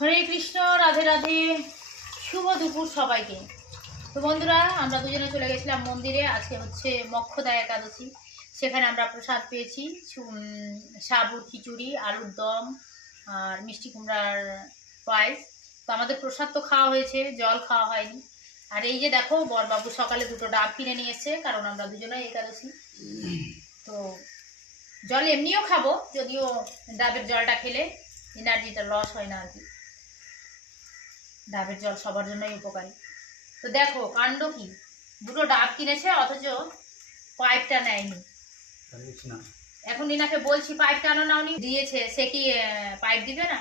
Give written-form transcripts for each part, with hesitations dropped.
হরে কৃষ্ণ, রাধে রাধে, শুভ দুপুর সবাইকে। তো বন্ধুরা, আমরা দুজনে চলে গেছিলাম মন্দিরে। আজকে হচ্ছে মক্ষদা একাদশী। সেখানে আমরা প্রসাদ পেয়েছি, সাবুর খিচুড়ি, আলুর দম আর মিষ্টি কুমড়ার পায়েস। তো আমাদের প্রসাদ তো খাওয়া হয়েছে, জল খাওয়া হয়নি। আর এই যে দেখো, বরবাবু সকালে দুটো ডাব কিনে নিয়ে এসছে, কারণ আমরা দুজনেই একাদশী। তো জল এমনিও খাবো, যদিও ডাবের জলটা খেলে এনার্জিটা লস হয় না আর কি। ডাবের জল সবার জন্যই উপকারী। তো দেখো কাণ্ড কি, দুটো ডাব কিনেছে অথচ পাইপটা নেয়নি। এখন রিনাকে বলছি পাইপটা আনো, নাওনি, দিয়েছে। সে কি পাইপ দিবে না?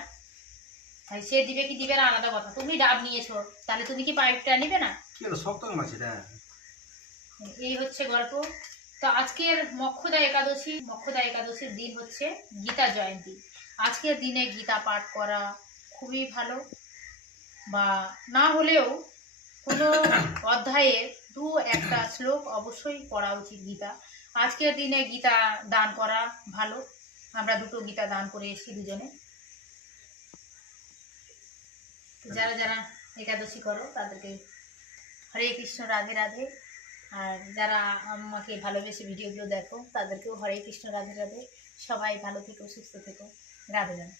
সে দিবে কি দিবে না আলাদা কথা, তুমি ডাব নিয়েছো, তাহলে তুমি কি পাইপটা নিবে না? এই হচ্ছে গল্প। তো আজকের মক্ষদা একাদশীর দিন হচ্ছে গীতা জয়ন্তী। আজকের দিনে গীতা পাঠ করা খুবই ভালো, বা না হলেও কোনো অধ্যায়ে একটা শ্লোক অবশ্যই পড়া উচিত গীতা। আজকের দিনে গীতা দান করা ভালো। আমরা দুটো গীতা দান করে এসেছি দুজনে। যারা যারা একাদশী করো তাদেরকে হরে কৃষ্ণ, রাধে রাধে। আর যারা আমাকে ভালোবেসে ভিডিওগুলো দেখো তাদেরকেও হরে কৃষ্ণ, রাধে রাধে। সবাই ভালো থেকো, সুস্থ থেকো, রাধে রাধে।